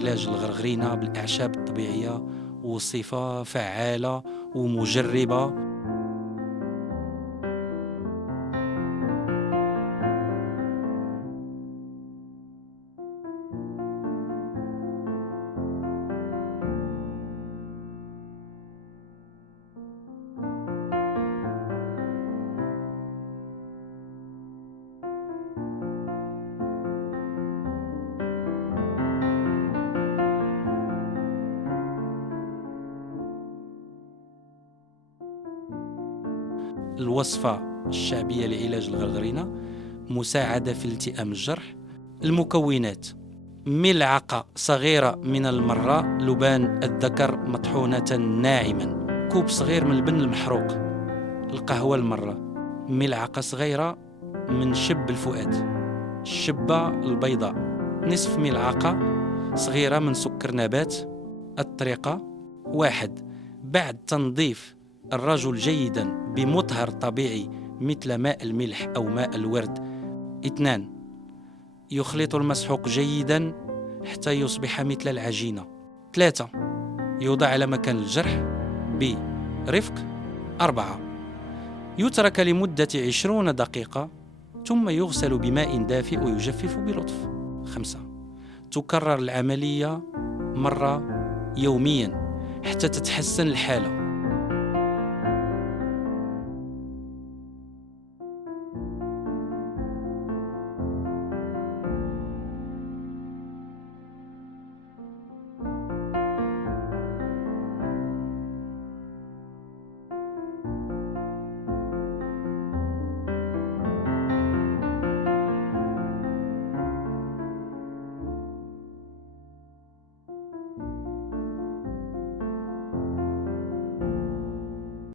علاج الغرغرينة بالأعشاب الطبيعية، وصفة فعالة ومجربة. الوصفة الشعبية لعلاج الغرغرينة: مساعدة في التئام الجرح. المكونات: ملعقة صغيرة من المرة لبان الذكر مطحونة ناعما، كوب صغير من البن المحروق، القهوة المرة، ملعقة صغيرة من شب الفؤاد، الشبة البيضاء، نصف ملعقة صغيرة من سكر نبات. الطريقة: 1. بعد تنظيف الرجل جيدا بمطهر طبيعي مثل ماء الملح أو ماء الورد. 2. يخلط المسحوق جيدا حتى يصبح مثل العجينة. 3. يوضع على مكان الجرح برفق. 4. يترك لمدة 20 دقيقة ثم يغسل بماء دافئ ويجفف بلطف. 5. تكرر العملية مرة يوميا حتى تتحسن الحالة.